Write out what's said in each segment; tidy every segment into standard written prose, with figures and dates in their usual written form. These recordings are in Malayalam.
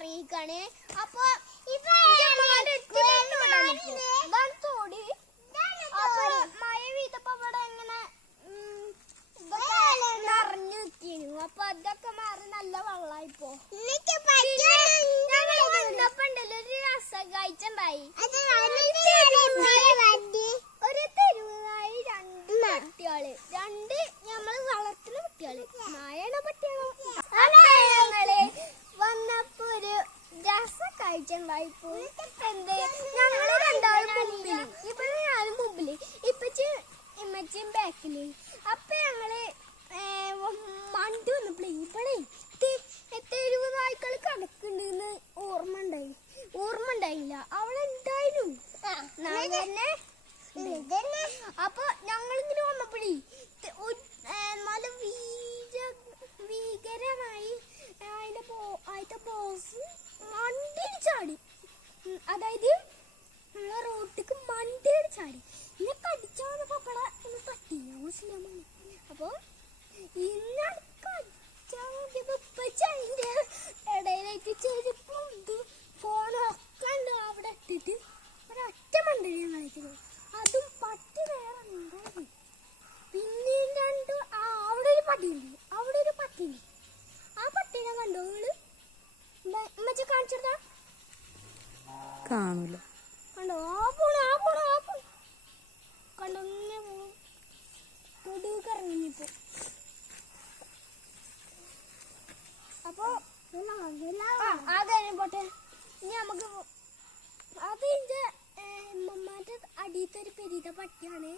അറിയിക്കാണ്. അപ്പൊ മഴ പെയ്തപ്പോ ഇവിടെ എങ്ങനെ നിറഞ്ഞു നിൽക്കുന്നു. അപ്പൊ അതൊക്കെ മാറി നല്ല വെള്ളമായിപ്പോ വന്നപ്പോ ഉണ്ടല്ലോ ഒരു രസകാഴ്ചണ്ടായി. ഒരു തെരുവുനായി രണ്ട് പട്ടികള്, രണ്ട് ഞമ്മള് വളർത്തുന്ന പട്ടികള്, നായണ പട്ടികള് വന്നപ്പോ ഒരു രസക്കാഴ്ച ഉണ്ടായിപ്പോ. എന്ത് ഞങ്ങള് രണ്ടാളും മുമ്പില്, ഇപ്പൊ ഞാനും മുമ്പില്, ഇമ്മച്ചിയും ബാക്കില്. അപ്പൊ ഞങ്ങള് മണ്ടി വന്നപ്പോഴേ ഇവിടെ തെരുവ് നായ്ക്കള് കിടക്കുന്നുണ്ടെന്ന് ഓർമ്മ ഉണ്ടായില്ല. അവിടെ ഉണ്ടായിരുന്നു. അപ്പൊ ഞങ്ങളിങ്ങനെ വന്നപ്പോഴേ നല്ല ഭീകരമായി അതിന്റെ ബോസ് മണ്ടിയിൽ ചാടി. അതായത് നമ്മളെ റോട്ടിക്ക് മണ്ടിയിൽ ചാടി. എന്നെ കടിച്ചാ പപ്പട ഒന്ന് തട്ടിയോ മുസ്ലിമാണ്. അപ്പൊ ഇന്നെ കടിച്ചാ നോക്കിയപ്പോ അതിന്റെ ഇടയിലേക്ക് ചെരുപ്പും ഫോണൊക്കെ ഉണ്ട് അവിടെ ഇട്ടിട്ട് ഒരൊറ്റ മണ്ടടി ഞാൻ കളിക്കുന്നത്. അതും പട്ടി വേറെ ഉണ്ടായി. പിന്നെ രണ്ട് അവിടെ ഒരു പട്ടിയുണ്ട്, ആ പട്ടീനെ കണ്ടോ നിങ്ങള്? ഉമ്മച്ചി കാണിച്ചെടുത്താ കാണൂല. കണ്ടോ? കണ്ടോ തൊടുക്കറങ്ങിപ്പോ. അപ്പൊ അതെ പോട്ടെ. ഇനി നമുക്ക് അത് എന്റെ ഉമ്മമാന്റെ അടിയത്തെ ഒരു പെരീത പട്ടിയാണ്.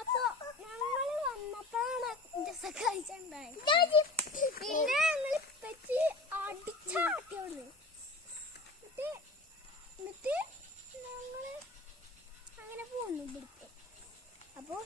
അപ്പൊ ഞങ്ങള് വന്നപ്പോഴാണ് രസക്കാഴ്ച ഉണ്ടായത്. പിന്നെ ഞങ്ങള് പറ്റി അടിച്ചാട്ടിയോള്. എന്നിട്ട് ഞങ്ങള് അങ്ങനെ പോന്നു ഇവിടുത്തെ. അപ്പൊ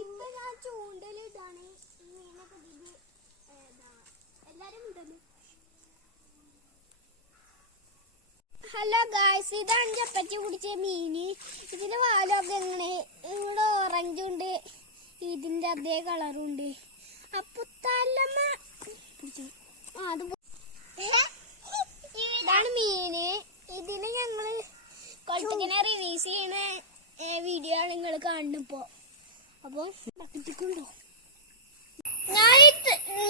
ഇപ്പൊ ഞാൻ ചൂണ്ടലിട്ടാണ് മീനൊക്കെ എല്ലാരും ഉണ്ടല്ലോ. ഹലോ ഗായ്സ്, ഇതാണ് ചപ്പച്ചി കുടിച്ച മീന്. ഇതിന് വാലൊക്കെ എങ്ങനെ ഇവിടെ ഓറഞ്ചും ഉണ്ട്, ഇതിന്റെ അതേ കളറും ഉണ്ട്. അപ്പൊ ഇതാണ് മീന്. ഇതിന് ഞങ്ങള് കൊളത്തിങ്ങനെ റിലീസ് ചെയ്യണ വീഡിയോ ആണ് നിങ്ങൾ കാണുന്നിപ്പോ. അപ്പൊ ബക്കറ്റിക്കുണ്ടോ ഞാൻ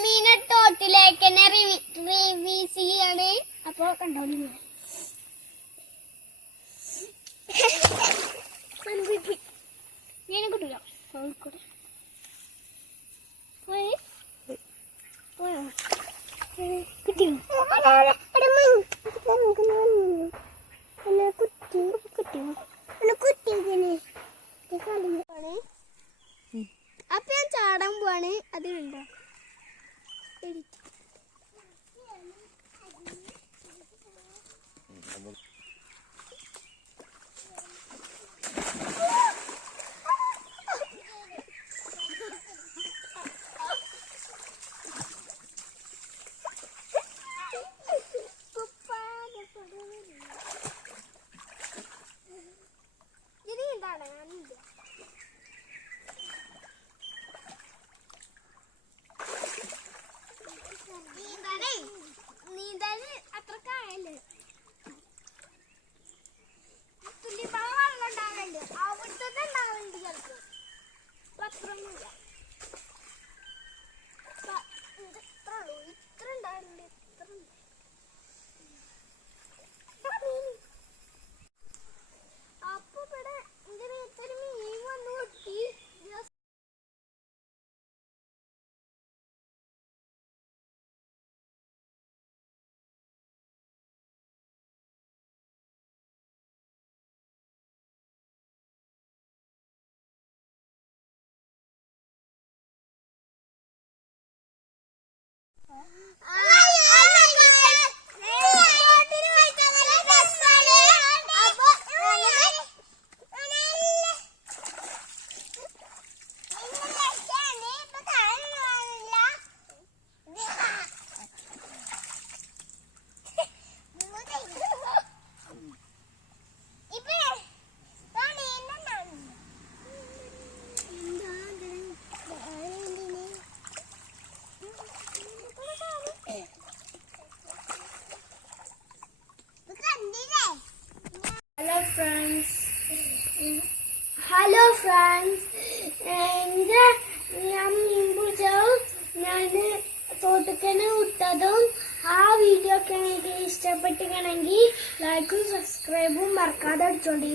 മീനെ ടോട്ടിലേക്ക് തന്നെ റിലീസ് ചെയ്യാണ്. അപ്പൊ കണ്ടോളി മീനെ കിട്ടൂല. കിട്ടിയോ? അപ്പൊ ഞാൻ ചാടാൻ പോവാണ്. അതിലുണ്ടോ നീന്താന് അത്ര കായല്ലേ. ഹലോ ഫ്രണ്ട്സ്, ഞാൻ മീൻ പിടിച്ചതും ഞാൻ തോട്ടക്കനെ വിട്ടതും ആ വീഡിയോ ഒക്കെ എനിക്ക് ഇഷ്ടപ്പെട്ടിരിക്കണമെങ്കിൽ ലൈക്കും സബ്സ്ക്രൈബും മറക്കാതെ അടിച്ചോണ്ടി.